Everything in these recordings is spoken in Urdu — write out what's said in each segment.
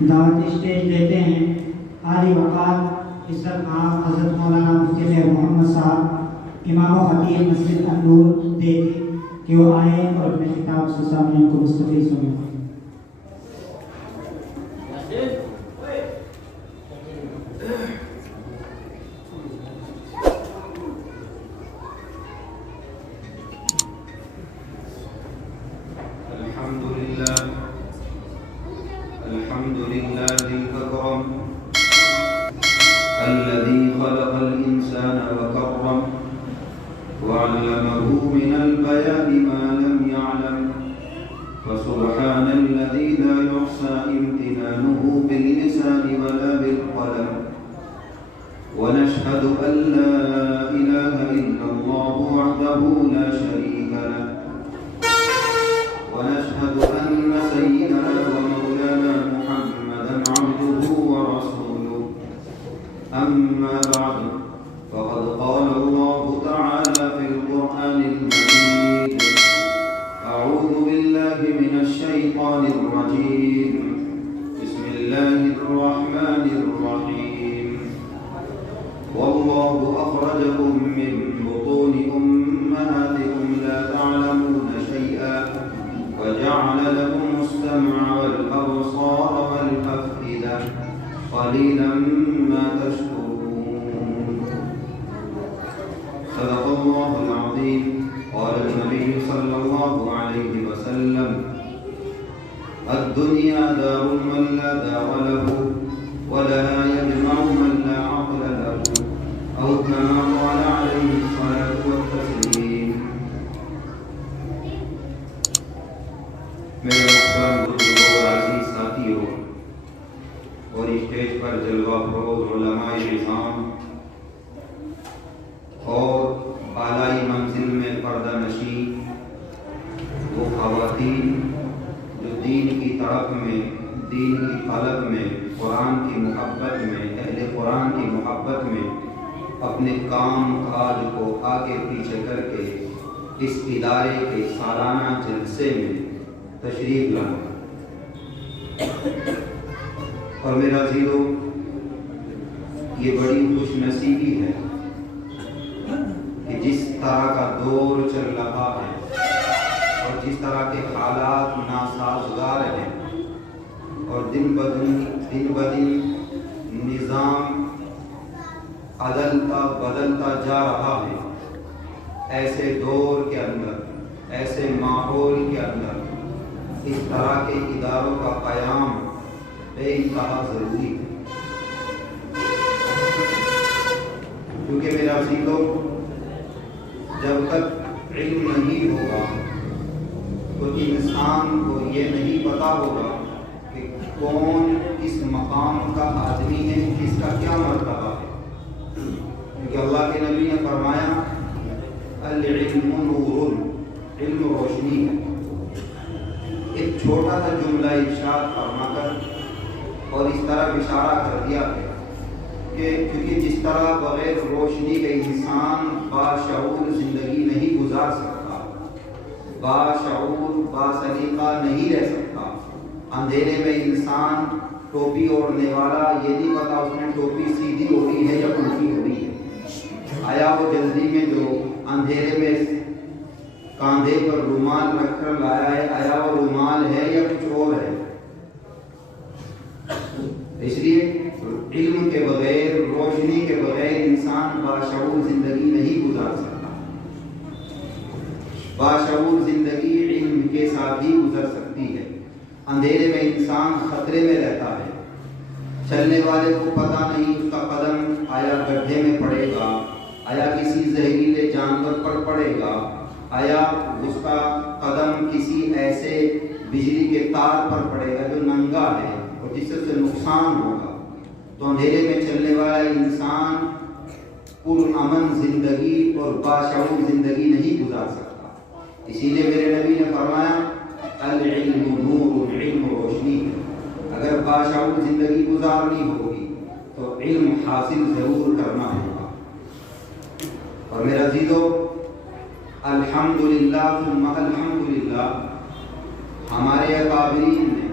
دعوت اسٹیج دیتے ہیں عالی وقار عزت خان حضرت مولانا مفتی خیر محمد صاحب امام و خطیب مسجد النور دیکھ کہ وہ آئیں اور اپنے خطاب سے سامنے کو مستفیض سنیں. الحمد لله الأكرم الذي خلق الإنسان وكرم وعلمه من البيان ما لم يعلم فسبحان الذي لا يحصى امتنانه باللسان ولا بالقلم ونشهد أن لا إله إلا الله وحده لا شريك له ونشهد أن سيدنا ومولانا محمدا عبده ورسوله أما بعد فقد قال الله تعالى في القرآن المجيد أعوذ بالله من الشيطان الرجيم بسم الله الرحمن الرحيم والله أخرجكم من بطون أمهاتكم لا تعلمون شيئا وجعل لكم السمع والأبصار والأفئدة قليلا ما تشكرون صدق الله العظيم قال النبي صلى الله عليه وسلم الدنيا دار من لا دار له ولها يجمع من لا عقل له أو كما قال عليه الصلاة والتسليم. میرے محترم بزرگوں اور عزیز ساتھیوں اور اسٹیج پر جلوہ فروز علماء نظام اور بالائی منزل میں پردہ نشین وہ خواتین جو دین کی طرف میں دین کی طلب میں قرآن کی محبت میں اہل قرآن کی محبت میں اپنے کام کاج کو آگے پیچھے کر کے اس ادارے کے سالانہ جلسے میں تشریف لانا. اور میرا عزیزو یہ بڑی خوش نصیبی ہے کہ جس طرح کا دور چل رہا ہے اور جس طرح کے حالات ناسازگار ہیں اور دن بدن نظام بدلتا جا رہا ہے، ایسے دور کے اندر ایسے ماحول کے اندر اس طرح کے اداروں کا قیام بے انتہا ضروری ہے. کیونکہ میرا عزیزو جب تک علم نہیں ہوگا تو انسان کو یہ نہیں پتا ہوگا کہ کون کس مقام کا آدمی ہے، کس کا کیا مرتبہ ہے. کیونکہ اللہ کے نبی نے فرمایا العلم نور، علم روشنی ہے. ایک چھوٹا سا جملہ ارشاد فرما کر اور اس طرح اشارہ کر دیا ہے کہ کیونکہ جس طرح بغیر روشنی کے انسان باشعور زندگی نہیں گزار سکتا، باشعور باسلیقہ نہیں رہ سکتا. اندھیرے میں انسان ٹوپی اوڑھنے والا یہ نہیں پتا اس نے ٹوپی سیدھی اوڑھی ہے یا الٹی اوڑھی ہے. آیا وہ جلدی میں جو اندھیرے میں کاندھے پر رومال رکھ کر لایا ہے، آیا وہ رومال ہے یا کچھ اور ہے؟ اس لیے علم کے بغیر، روشنی کے بغیر انسان باشعور زندگی نہیں گزار سکتا. باشعور زندگی علم کے ساتھ ہی گزر سکتی ہے. اندھیرے میں انسان خطرے میں رہتا ہے. چلنے والے کو پتہ نہیں اس کا قدم آیا گڈھے میں پڑے گا، آیا کسی زہریلے جانور پر پڑے گا، آیا اس کا قدم کسی ایسے بجلی کے تار پر پڑے گا جو ننگا ہے اور جس سے نقصان ہوگا. تو اندھیرے میں چلنے والا انسان پرامن زندگی اور باشعور زندگی نہیں گزار سکتا. اسی لیے میرے نبی نے فرمایا العلم نور، علم روشنی ہے. اگر باشعور زندگی گزارنی ہوگی تو علم حاصل ضرور کرنا ہوگا. اور میرا عزیزو الحمدللہ ثم الحمدللہ ہمارے اکابرین نے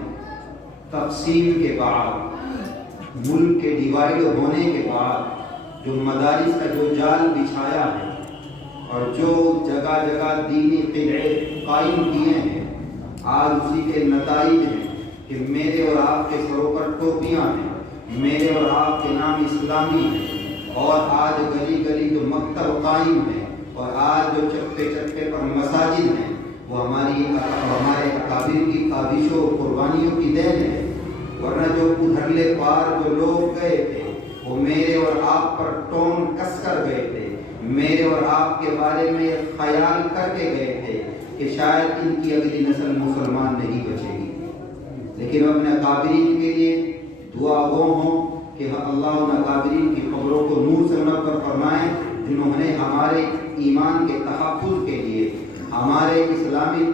تقسیم کے بعد، ملک کے ڈیوائیڈ ہونے کے بعد جو مدارس کا جو جال بچھایا ہے اور جو جگہ جگہ دینی قلعے قائم کیے ہیں، آج اسی کے نتائج ہیں کہ میرے اور آپ کے سروں پر ٹوپیاں ہیں، میرے اور آپ کے نام اسلامی ہیں، اور آج گلی گلی جو مکتب قائم ہے، اور آج جو چپے چپے پر مساجد ہیں، وہ ہمارے اکابر کی کاوشوں اور قربانیوں کی دین ہے۔ ورنہ جو ادھرلے پار جو لوگ گئے تھے وہ میرے اور آپ پر ٹون کس کر گئے تھے، میرے اور آپ کے بارے میں یہ خیال کر کے گئے تھے کہ شاید ان کی اگلی نسل مسلمان نہیں بچے گی، لیکن اپنے اکابرین کے لیے دعا گو ہوں کہ اللہ ان اکابرین کی قبروں کو نور سے منور فرمائے، جنہوں نے ہمارے ایمان کے تحفظ کے لیے، ہمارے اسلامی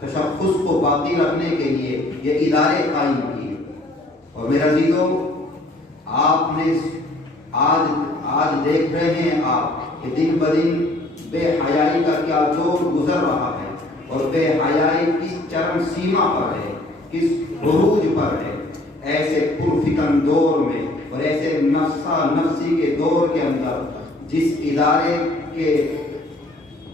تشخص کو باقی رکھنے کے لیے یہ ادارے قائم کیے۔ اور میرے عزیزو، آپ نے آج دیکھ رہے ہیں آپ کہ دن بدن بے حیائی کا کیا دور گزر رہا ہے، اور بے حیائی کس چرم سیما پر ہے، کس عروج پر ہے۔ ایسے پرفتن دور میں اور ایسے نفسا نفسی کے دور کے اندر جس ادارے کے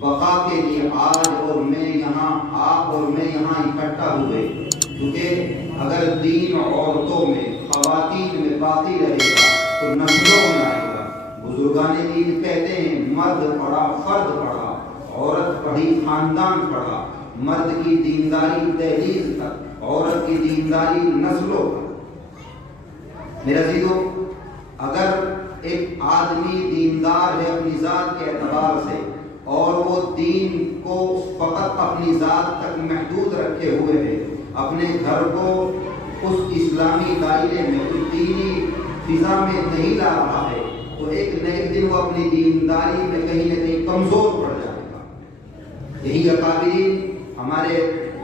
بقا کے لیے آج اور میں یہاں، آپ اور میں یہاں اکٹھا ہوئے، کیونکہ اگر دین عورتوں میں، خواتین میں باقی رہے گا تو نسلوں میں آئے گا۔ بزرگان دین کہتے ہیں مرد پڑھا فرد پڑھا، عورت پڑھی خاندان پڑھا، مرد کی دینداری دہلیز تک، عورت کی دینداری نسلوں تک۔ میرے عزیزو، اگر ایک آدمی دیندار ہے اپنی ذات کے اعتبار سے، اور وہ دین کو فقط اپنی ذات تک محدود رکھے ہوئے ہے، اپنے گھر کو اس اسلامی دائرے میں، اس دینی فضا میں نہیں لا رہا ہے، تو ایک نہ ایک دن وہ اپنی دینداری میں کہیں نہ کہیں کمزور پڑ جائے گا۔ یہی اکابرین ہمارے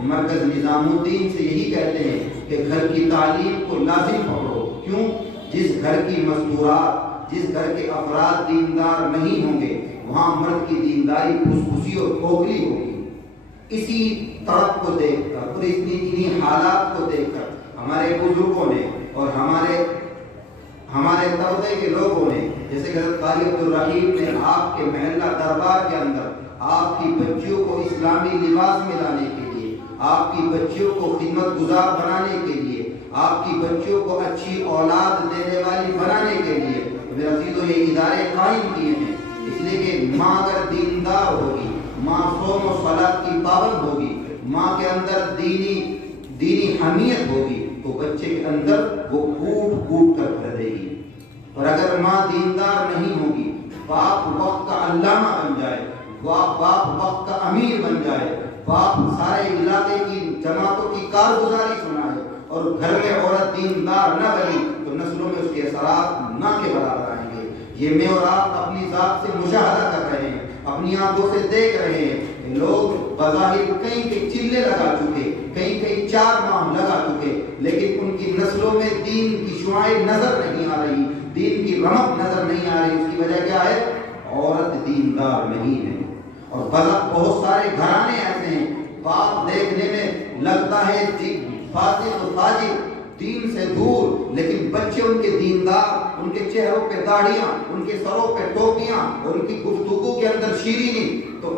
مرکز نظام الدین سے یہی کہتے ہیں کہ گھر کی تعلیم کو لازم پکڑو۔ کیوں؟ جس گھر کی مستورات، جس گھر کے افراد دیندار نہیں ہوں گے، وہاں مرد کی دینداری خوشخوشی اور کھوکھلی ہوگی۔ اسی طرف کو دیکھ کر اور انہی حالات کو دیکھ کر ہمارے بزرگوں نے اور ہمارے طبقے کے لوگوں نے، جیسے کہ حضرت قاری عبدالرحیم نے آپ کے محلہ دربار کے اندر آپ کی بچیوں کو اسلامی لباس میں لانے کے لیے، آپ کی بچیوں کو خدمت گزار بنانے کے لیے، آپ کی بچیوں کو اچھی اولاد دینے والی بنانے کے لیے میرے عزیزو یہ ادارے قائم کیے ہیں۔ اس لیے کہ ماں اگر دیندار ہوگی، ماں صوم و صلاۃ کی پابند ہوگی، ماں کے اندر دینی حمیت ہوگی، تو بچے کے اندر وہ کوٹ کوٹ کر بھر دے گی۔ اور اگر ماں دیندار نہیں ہوگی، باپ وقت کا علامہ بن جائے، باپ وقت کا امیر بن جائے، باپ سارے علاقے کی جماعتوں کی کارگزاری سنائے، اور گھر میں عورت دیندار نہ بنی، تو نسلوں میں اس کے اثرات نہ کے برابر آئیں گے۔ یہ میں اور آپ اپنی ذات سے مشاہدہ کر رہے ہیں، اپنی آنکھوں سے دیکھ رہے ہیں۔ لوگ بظاہر کہیں کے چلے لگا چکے، کہیں 4 ماہ لگا چکے، لیکن ان کی نسلوں میں دین کی شعائیں نظر نہیں آ رہی، دین کی رمق نظر نہیں آ رہی۔ اس کی وجہ کیا ہے؟ عورت دیندار نہیں ہے۔ اور بہت سارے گھرانے ایسے ہیں، باپ دیکھنے میں لگتا ہے فاسق و فاجر، دین سے دور، لیکن بچے ان کے دیندار، ان کے چہروں پہ داڑھیاں، ان کے سروں پہ ٹوپیاں، اور ان کی گفتگو کے اندر شیرینی۔ تو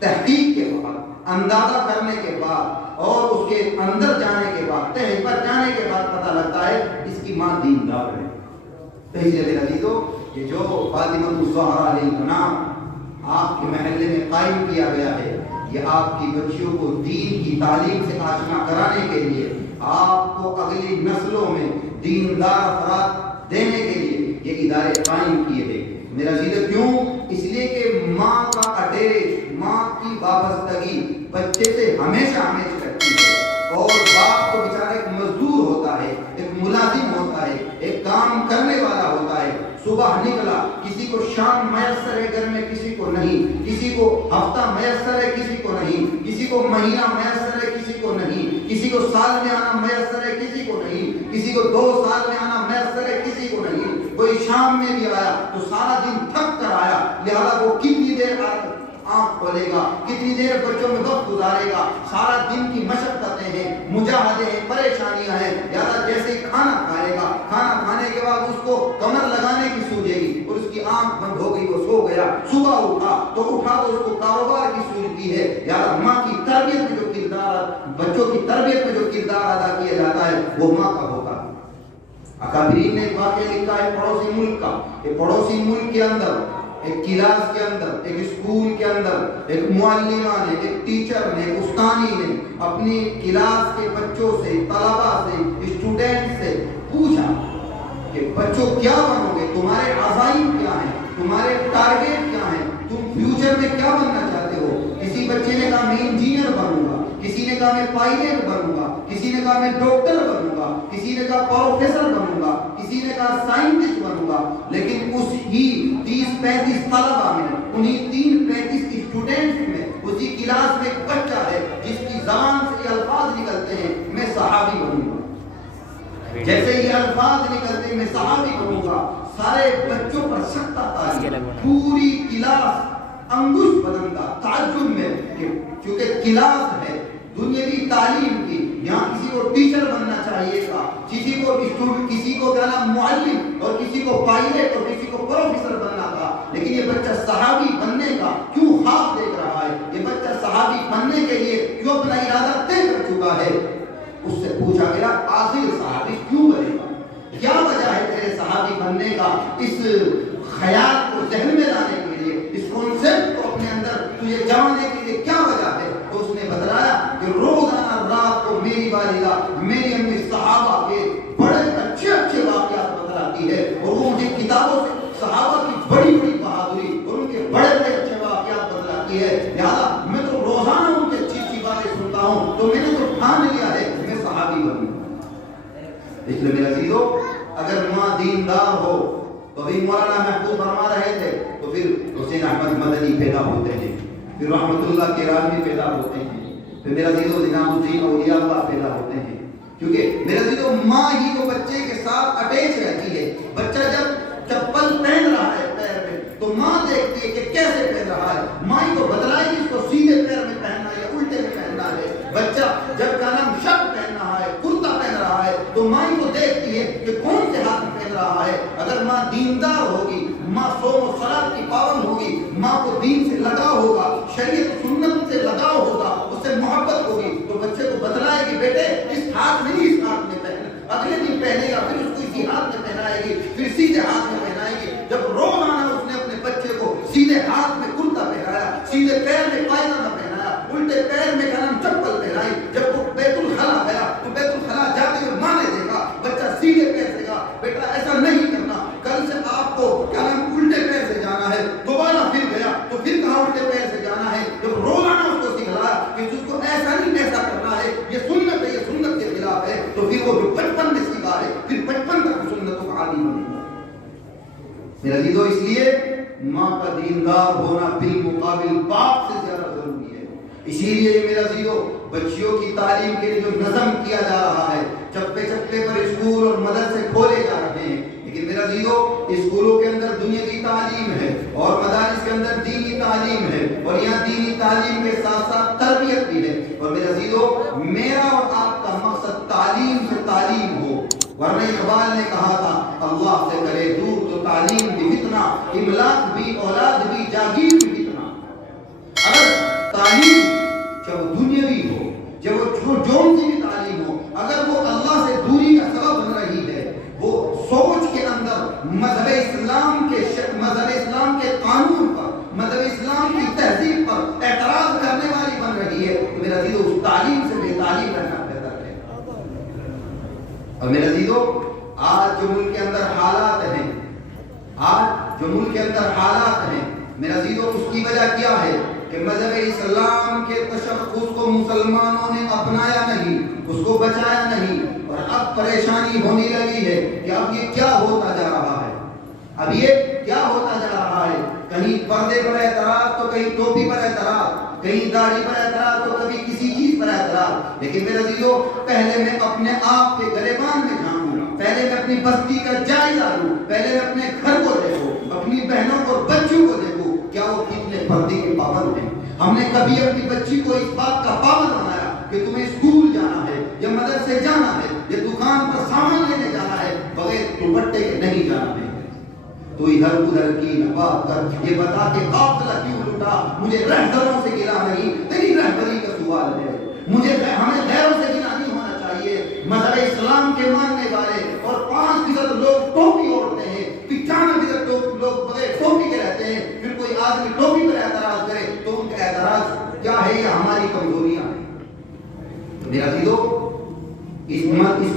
تحقیق کے بعد، اندازہ کرنے کے بعد، اور اس کے اندر جانے کے بعد، تہ پر جانے کے بعد پتہ لگتا ہے اس کی ماں دیندار ہے۔ تو اس لیے میرے عزیزو، یہ جو فاطمہ الزہرا علیہ السلام آپ کے محلے میں قائم کیا گیا ہے، یہ آپ کی بچیوں کو دین کی تعلیم سے آشنا کرانے کے لیے، آپ کو اگلی نسلوں میں دیندار افراد دینے کے لیے یہ ادارے قائم کیے ہیں۔ میرا عزیز، کیوں؟ اس لیے کہ ماں کا اٹیچ، ماں کی وابستگی بچے سے ہمیشہ رہتی ہے، اور باپ تو بیچارہ ایک مزدور ہوتا ہے، ایک ملازم ہوتا ہے، ایک کام کرنے والا ہوتا ہے۔ صبح نکلا، کسی کو شام میسر ہے گھر میں، کسی کو نہیں، کسی کو ہفتہ میسر ہے کسی کو نہیں، کسی کو مہینہ میسر ہے کسی کو نہیں، کسی کو سال میں آنا میسر ہے کسی کو نہیں، کسی کو 2 سال میں آنا میسر ہے کسی کو نہیں۔ کوئی شام میں بھی آیا تو سارا دن تھک کر آیا، لہذا وہ کتنی دیر آنکھ کھولے گا, کتنی دیر بچوں میں وقت گزارے گا. سارا دن کی مشقتیں ہیں, مجاہدے ہیں, پریشانیاں ہیں. یار جیسے ہی کھانا کھائے گا, کھانا کھانے کے بعد اس کو کمر لگانے کی سوجے گی اور اس کی آنکھ بند ہو گئی, وہ سو گیا. صبح اٹھا تو اس کو کاروبار کی سوچتی ہے. یار ماں کی تربیت میں جو کردار, بچوں کی تربیت میں جو کردار ادا کیا جاتا ہے وہ ماں کا ہوتا ہے. اکابرین نے ایک واقعہ لکھا ہے پڑوسی ملک کا. ایک پڑوسی ملک کے اندر, ایک کلاس کے اندر, ایک اسکول کے اندر ایک معلمہ نے, ایک ٹیچر نے, ایک استانی نے اپنی کلاس کے بچوں سے, طلباء سے, اسٹوڈنٹ سے پوچھا کہ بچوں کیا بنو گے, تمہارے عزائم کیا ہیں, تمہارے ٹارگیٹ کیا ہیں, تم فیوچر میں کیا بننا چاہتے ہو. کسی بچے نے کہا میں انجینئر بنوں گا, کسی نے کہا میں پائلٹ بنوں گا, کسی نے کہا میں ڈاکٹر بنوں گا, کسی نے کہا پروفیسر بنوں گا, کسی نے کہا سائنٹسٹ بنوں گا. لیکن اس ہی 30-35 طلباء میں, انہی 30-35 اسٹوڈنٹس میں, اسی کلاس میں ایک بچہ ہے جس کی زبان سے یہ الفاظ نکلتے ہیں میں صحابی بنوں گا. جیسے یہ الفاظ نکلتے ہیں میں صحابی بنوں گا, سارے بچوں پر سکتہ تاری, پوری کلاس انگوش بدنتا تعجب میں کہ چونکہ کلاس ہے دنیاوی تعلیم کی, یہاں کسی کو ٹیچر بننا چاہیے گا, کسی کو اسٹوڈنٹ, کسی کو کہنا معلم, اور کسی کو پائلٹ, اور کسی کو پروفیسر بننا تھا. لیکن یہ بچہ صحابی بننے کا کیوں خواب دیکھ رہا ہے, یہ بچہ صحابی بننے کے لیے کیوں اپنا ارادہ طے کر چکا ہے. اس سے پوچھا گیا آخر صحابی کیوں بنے گا, کیا وجہ ہے تیرے صحابی بننے کا, اس خیال کو ذہن میں لانے کے لیے, اس کانسیپٹ کو اپنے اندر تجھے جاننے کے لیے کیا وجہ ہے. تو اس نے بتلایا کہ روزانہ رات کو میری والدہ, میری امی صحابہ کے بڑے اچھے واقعات بتلاتی ہے, اور وہ مجھے کتابوں سے صحابہ کی بڑی بہادری اور ان کے بڑے اچھے واقعات بتلاتی ہے. لہٰذا میں تو روزانہ ان کی اچھی باتیں سنتا ہوں, تو میں نے تو ٹھان لیا ہے میں صحابی بنوں. اس لیے میرا عزیزو, اگر ماں دیندار ہو تو بھی مولانا محفوظ فرما رہے تھے, تو پھر حسین احمد مدنی پیدا ہوتے ہیں, پھر رحمت اللہ کے راضی پیدا ہوتے ہیں, پھر میرا عزیزو زینب الدین اولیاء اللہ پیدا ہوتے ہیں. کیونکہ میرا عزیزو ماں ہی تو بچے کے ساتھ اٹیچ رہتی ہے. بچہ جب چپل پہن رہا ہے پیر میں تو ماں دیکھتی ہے کہ کیسے پہن رہا ہے, ماں ہی تو بتلائے گی اس کو سیدھے پیر میں پہننا ہے یا الٹے میں پہننا ہے. بچہ جب کا نام شرٹ پہن رہا ہے, کرتا پہن رہا ہے, تو ماں ہی تو دیکھتی ہے کہ کون سے ہاتھ میں پہن رہا ہے. اگر ماں دیندار ہوگی, ماں صوم و صلاۃ کی پابند ہوگی, ماں کو دین سے لگاؤ ہوگا, شریعت و سنت سے لگاؤ ہوگا, اس سے محبت ہوگی, تو بچے کو بتلائے گی بیٹے اس ہاتھ میں نہیں اس ہاتھ میں پہن, اگلے دن پہنے گا, پھر اس کو اسی ہاتھ میں پہنائے گی, پھر سیدھے ہاتھ میں پہنائے گی. جب روزانہ اس نے اپنے بچے کو سیدھے ہاتھ میں کرتا پہنایا, سیدھے پیر میں پائجامہ پہنایا, الٹے پیر میں کلم چپل پہنائی, جب وہ بیت الخلا گیا تو بیت الخلا جاتے ہوئے ماں نے دیکھا بچہ سیدھے پیر سے گا, بیٹا ایسا نہیں کرنا, کل سے آپ کو کلم الٹے پیر سے جانا ہے. دوبارہ پھر گیا تو پھر کہا الٹے پیر سے جانا ہے. جب روزانہ اس کو سکھلایا کہ اس کو ایسا نہیں ایسا کرنا ہے, یہ سنت ہے, یہ سنت کے خلاف ہے, تو پھر وہ جو بچپن میں سیکھا ہے پھر بچپن تک سنتوں کا عالم بنے گا. میرا عزیزو, اس لیے ماں کا دیندار ہونا بالمقابل باپ سے زیادہ ضروری ہے. اسی لیے میرا عزیزو, بچیوں کی تعلیم کے لیے جو نظم کیا جا رہا ہے, چپے چپے پر اسکول اور مدرسے کھولے جا رہے ہیں, لیکن میرا عزیزو اسکولوں کے اندر دنیاوی تعلیم ہے اور مدارس کے اندر دینی تعلیم ہے, اور یہاں دینی تعلیم کے ساتھ ساتھ تربیت بھی ہے. اور میرا عزیزو, میرا اور آپ کا مقصد تعلیم سے تعلیم ہو, ورنہ اقبال نے کہا تھا اللہ سے کرے دور تو تعلیم بھی فتنہ, املاک بھی اولاد بھی جاگیر بھی فتنہ. اگر تعلیم جب دنیاوی ہو, جب وہ جون سی بھی تعلیم ہو, اگر وہ اللہ سے دوری کا سبب بن رہی ہے, وہ سوچ کے اندر مذہب اسلام کے قانون پر, مذہب اسلام کی تہذیب پر اعتراض کرنے والی بن رہی ہے, تو میرا عزیزو اس تعلیم سے بے تعلیم رہنا بہتر ہے. اور میرا عزیزو, آج جو ملک کے اندر حالات ہیں, میرا عزیزو اس کی وجہ کیا ہے کہ مذہب اسلام کے تشخص کو مسلمانوں نے اپنایا نہیں, اس کو بچایا نہیں, اور اب پریشانی ہونے لگی ہے کہ اب یہ کیا ہوتا جا رہا ہے, اب یہ کیا ہوتا جا رہا ہے. کہیں پردے پر اعتراض تو کہیں ٹوپی پر اعتراض, کہیں داڑھی پر اعتراض تو کبھی کسی چیز پر اعتراض. لیکن میرا عزیزو, پہلے میں اپنے آپ کے گریبان میں جھانکوں, پہلے میں اپنی بستی کا جائزہ لوں, پہلے میں اپنے گھر کو دیکھوں, اپنی بہنوں اور بچوں کو دیکھوں, کیا وہ کتنے پردے کے پابند ہیں. ہم نے کبھی اپنی بچی کو اس بات کا پابند بنایا کہ تمہیں اسکول جانا ہے یا مدرسے جانا ہے یا دکان پر سامان لینے جانا ہے بغیر دوپٹے کے نہیں جانا ہے. تو ادھر ادھر کی نہ بات کر یہ بتا کہ قافلہ کیوں لٹا. مجھے رہبروں سے گلا نہیں، تیری رہبری کا سوال ہے. ہمیں غیروں سے گلا نہیں ہونا چاہیے. مذہب اسلام کے ماننے والے اور 5% لوگ ٹوپی اوڑھتے ہیں، 95% لوگ بغیر ٹوپی کے رہتے ہیں. پھر کوئی آدمی ٹوپی پر اعتراض کرے تو ان کا اعتراض کیا ہے؟ یہ ہماری کمزوریاں ہیں. میرا عزیزو، اس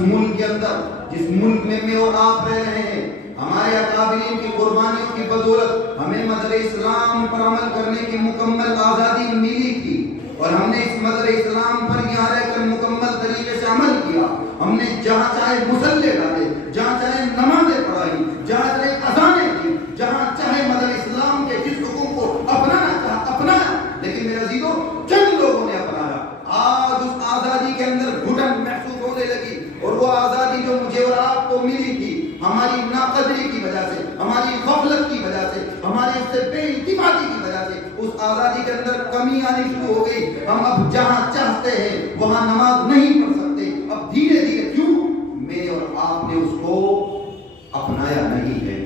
ملک کے اندر جس ملک میں اور آپ رہ رہے ہیں، ہمارے اکابرین کی قربانیوں کی بدولت ہمیں مذہب اسلام پر عمل کرنے کی مکمل آزادی ملی تھی اور ہم نے اس مذہب اسلام پر یہاں رہ کر مکمل طریقے سے عمل کیا. ہم نے جہاں چاہے مصلے ڈالے، جہاں چاہے نمازیں پڑھائی، جہاں چاہے اذانیں دی، جہاں چاہے مذہب اسلام کے جس حکم کو اپنانا چاہا اپنایا. لیکن میرے عزیزو، چند لوگوں نے اپنایا. آج اس آزادی کے اندر گھٹن محسوس ہونے لگی اور وہ آزادی جو مجھے اور آپ کو ملی تھی ہماری ناقدری کی وجہ سے، ہماری غفلت کی وجہ سے، ہماری اس سے بے اعتمادی کی وجہ سے اس آزادی کے اندر کمی آنی شروع ہو گئی. ہم اب جہاں چاہتے ہیں وہاں نماز نہیں پڑھ سکتے. اب دھیرے دھیرے کیوں؟ میرے اور آپ نے اس کو اپنایا نہیں ہے.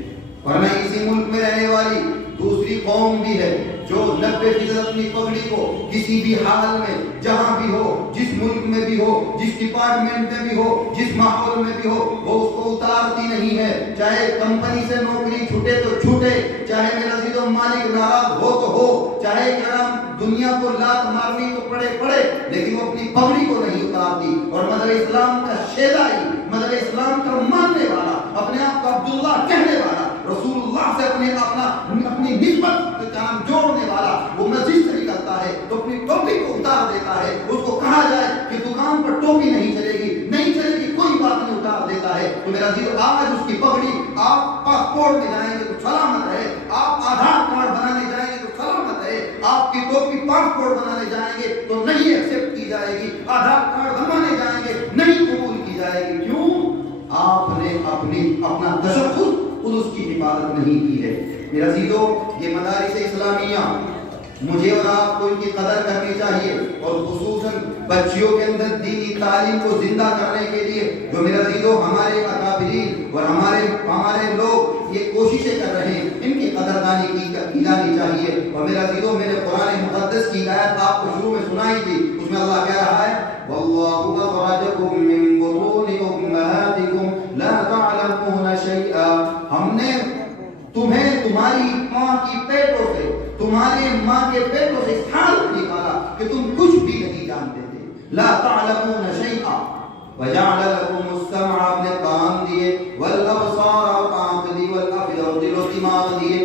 ورنہ اسی ملک میں رہنے والی دوسری قوم بھی ہے جو 90% اپنی پگڑی کو کسی بھی حال میں جہاں بھی ہو، جس ملک میں بھی ہو، جس ڈپارٹمنٹ میں بھی ہو، جس ماحول میں بھی ہو، وہ اس کو اتارتی نہیں ہے. چاہے کمپنی سے نوکری چھوٹے تو چھوٹے، چاہے میرا عزیزو مالک ناراض ہو تو ہو، چاہے کیا دنیا کو لات مارنی تو پڑے، لیکن وہ اپنی پگڑی کو نہیں اتارتی. اور مذہب اسلام کا شیدائی، مذہب اسلام کا ماننے والا، اپنے آپ کو عبداللہ کہنے والا، رسول اللہ سے اپنی نسبت جوڑنے والا، وہ مسجد سے نکلتا ہے تو اپنی ٹوپی کو اتار دیتا ہے. اس کو کہا جائے کہ دکان پر ٹوپی نہیں چلے گی، کوئی بات نہیں، اتار دیتا ہے. تو میرا عزیز، آج اس کی پگڑی، آپ پاسپورٹ میں جائیں گے تو سلامت ہے، آپ آدھار کارڈ بنانے جائیں گے تو سلامت ہے، آپ کی ٹوپی پاسپورٹ بنانے جائیں گے تو نہیں ایکسپٹ کی جائے گی، آدھار کارڈ بنوانے جائیں گے نہیں قبول کی جائے گی. کیوں؟ آپ نے اپنا تشخص خود اس کی حفاظت نہیں کی ہے. میرا عزیزو، یہ مدارس اسلامیہ مجھے اور آپ کو ان کی قدر کرنی چاہیے اور خصوصاً بچیوں کے اندر دینی تعلیم کو زندہ کرنے کے لیے جو میرا عزیزو ہمارے اکابرین اور ہمارے لوگ یہ کوششیں کر رہے ہیں، ان کی قدردانی کی جانی چاہیے. اور میرا عزیزو، میں نے قرآن مقدس کی آیت آپ کو شروع میں سنائی تھی، اس میں اللہ کہہ رہا ہے وَاللَّهُ أَخْرَجَكُم مِّن بُطُونِ أُمَّهَاتِكُمْ لَا تَعْلَمُونَ شَيْئًا. ہم نے تمہیں تمہاری ماں کی پیٹوں سے، تمہارے ماں کے پیٹوں سے اس حال میں نکالا کہ تم کچھ بھی نہیں جانتے تھے. لا تعلمون شیئا وجعل لكم السمع، اپنے کان دیے، والابصار، اور آنکھ دی، والافئدہ، اور دل و دماغ دیے.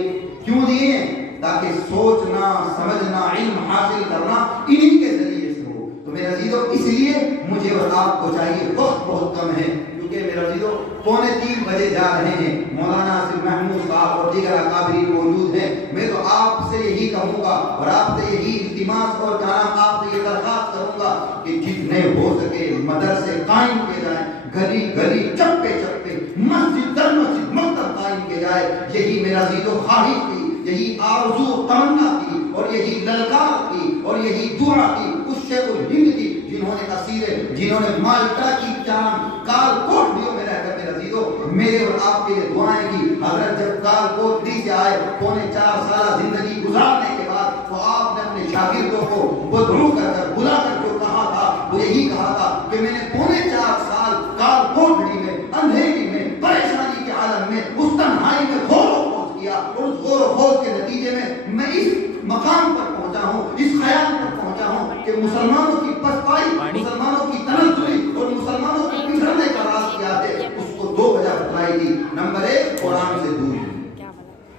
کیوں دیے؟ تاکہ سوچنا، سمجھنا، علم حاصل کرنا انہی کے ذریعے سے ہو. تو میرے عزیزو، اس لیے مجھے اور آپ کو چاہیے، وقت بہت کم ہے کیونکہ میرا عزیزو 2:45 بجے جا رہے ہیں، مولانا آصف محمود صاحب اور دیگر اکابرین موجود ہیں. میں تو آپ سے یہی کہوں گا اور آپ سے یہی التماس اور آپ سے یہ درخواست کروں گا کہ جتنے ہو سکے مدرسے قائم کیے جائیں، گلی گلی، چپے چپے، مسجد در مسجد، مکتب قائم کیے جائے. یہی میرا عزیزو خواہش تھی، یہی آرزو تمنا تھی اور یہی للکار تھی اور یہی دعا تھی اس شیخ الہند کی جنہوں نے اسیرے، جنہوں نے مالٹا کی کال کوٹڑیوں میں رہ کر میرے عزیزو میرے اور آپ کے لیے دعائیں کی. حضرت جب کال کوٹڑی سے آئے 4.5 سالہ زندگی گزارنے کے بعد تو آپ نے اپنے شاگردوں کو بدرو کر بلا کر جو کہا تھا وہ یہی کہا تھا کہ میں نے 4.5 سال کال کوٹڑی میں، اندھیری میں، پریشانی کے عالم میں، اس تنہائی میں غور و خوض کیا اور اس غور و خوض کے نتیجے میں اس مقام پر پہنچا ہوں، اس خیال پر پہنچا ہوں کہ مسلمانوں کی پسپائی، مسلمانوں کی تنزلی اور مسلمانوں کے بچھڑنے کا راز کیا ہے. اس کو 2 وجہ بتلائی تھی. نمبر 1 قرآن سے دوری،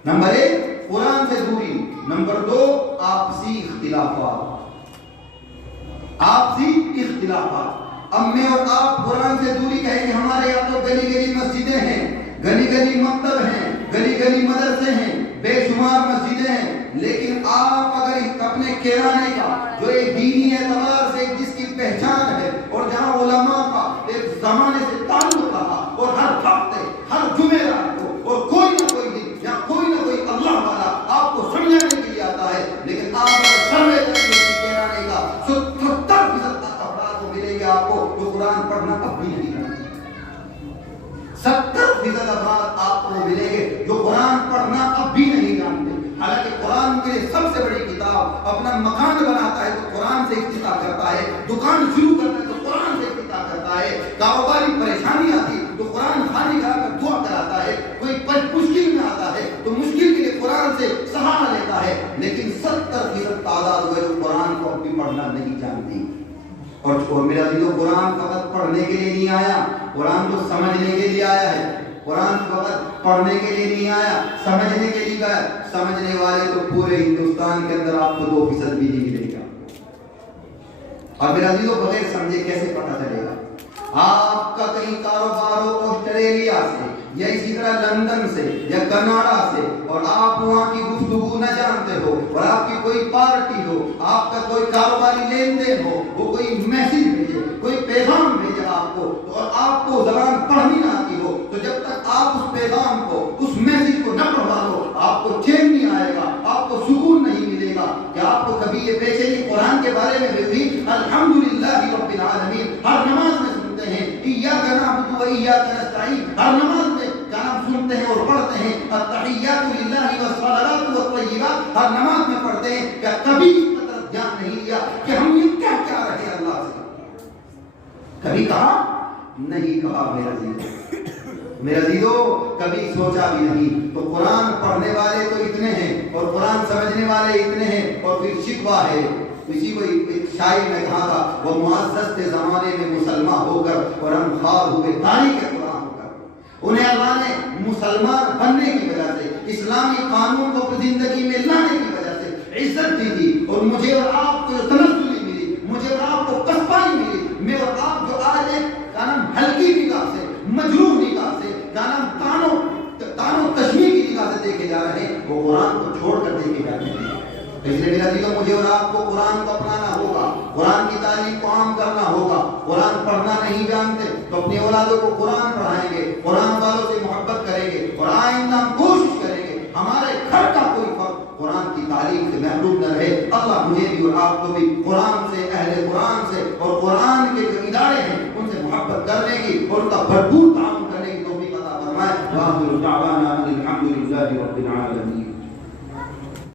نمبر 1 قرآن سے دوری، نمبر 2 آپسی اختلافات. اب میں اور آپ قرآن سے دوری کہیں کہ ہمارے یہاں تو گلی گلی مسجدیں ہیں، گلی گلی مکتب ہیں، گلی گلی مدرسے ہیں، بے شمار مسجدیں ہیں، لیکن آپ اگر اپنے کہرانے کا جو ایک دینی اعتبار سے جس کی پہچان ہے اور جہاں علماء کا ایک زمانے سے تعلق رہا اور ہر ہفتے، ہر جمعرات کو اور کوئی نہ کوئی دن یا کوئی نہ کوئی اللہ والا آپ کو سمجھانے کے لیے آتا ہے، لیکن آپ 100% افراد آپ کو ملیں گے جو قرآن پڑھنا اب بھی نہیں جانتے. حالانکہ قرآن کے لیے سب سے بڑی کتاب. اپنا مکان بناتا ہے تو قرآن سے افتتاح کرتا ہے, دکان شروع کرتا ہے تو قرآن سے افتتاح کرتا ہے, کاروباری پریشانی آتی تو قرآن خانے کا کر دعا کراتا ہے, کوئی مشکل میں آتا ہے تو مشکل کے لیے قرآن سے سہارا لیتا ہے. لیکن 70% تعداد وہ جو قرآن کو اب بھی پڑھنا نہیں جانتی. اور میرا دل قرآن فقط پڑھنے کے لیے نہیں آیا, قرآن کو سمجھنے کے لیے آیا ہے. قرآن فقط پڑھنے کے لیے نہیں آیا, سمجھنے کے لیے آیا. سمجھنے والے تو پورے ہندوستان کے اندر آپ کو 2% بھی نہیں ملے گا. اور میرا دل بغیر سمجھے کیسے پتہ چلے گا؟ آپ کا کہیں کاروبار ہو آسٹریلیا سے یا اسی طرح لندن سے یا کینیڈا سے, اور آپ وہاں کی گفتگو نہ جانتے ہو, اور آپ کی کوئی پارٹی ہو, آپ کا کوئی کاروباری لین دین ہو, وہ کوئی میسج بھیجے, کوئی پیغام بھیجے آپ کو, اور آپ کو زبان پڑھنی نہ آتی ہو, تو جب تک آپ اس پیغام کو, اس میسج کو نہ پڑھوا لو, آپ کو چین نہیں آئے گا, آپ کو سکون نہیں ملے گا. کہ آپ کو کبھی یہ بے چینی قرآن کے بارے میں بھی ہوئی؟ الحمدللہ رب العالمین ہر نماز میں سنتے ہیں, ایاک نعبد و ایاک نستعین, ہر نماز میں کلام سنتے ہیں اور پڑھتے ہیں, التحیات للہ والصلوات والطیبات, ہر نماز میں پڑھتے ہیں. کیا کبھی اس پر طرف دھیان نہیں دیا کہ ہم یہ کیا کیا رہے اللہ سے؟ کبھی کہا نہیں کہا. میرا عزیزو کبھی سوچا بھی نہیں. تو قرآن پڑھنے والے تو اتنے ہیں اور قرآن سمجھنے والے اتنے ہیں, اور پھر شکوہ ہے. اسی کو ایک شاعر نے کہا تھا, وہ معزز تھے زمانے میں مسلمان ہو کر, اور ہم خوار ہوئے تاریخ قرآن ہو کر. انہیں اللہ نے مسلمان بننے کی وجہ سے, اسلامی قانون کو زندگی میں لانے کی وجہ سے عزت دی تھی. اور مجھے اور آپ کو تنزلی ملی, مجھے اور آپ کو کسپائی ملی. میں اور آپ جو آج ایک کانم ہلکی نگاہ سے, مجروح نگاہ سے, کانم تانو تشمیع کی نگاہ سے دیکھے جا رہے ہیں, وہ قرآن کو چھوڑ کر دیکھے جا رہے ہیں. اس لیے میرا دل, مجھے اور آپ کو قرآن کو اپنانا ہوگا, قرآن کی تعلیم کو عام کرنا ہوگا. قرآن پڑھنا نہیں جانتے تو اپنی اولادوں کو قرآن پڑھائیں گے, قرآن والوں سے محبت کریں گے, اور آئندہ ہم کوشش کریں گے ہمارے گھر کا کوئی فرد قرآن کی تعلیم سے محروم نہ رہے. اللہ مجھے بھی اور آپ کو بھی قرآن سے, اہل قرآن سے, اور قرآن کے جو ادارے ہیں ان سے محبت کرنے کی اور ان کا بھرپور تعاون کرنے کی توفیق عطا فرمائے. وآخر دعوانا الحمد للہ رب العالمین.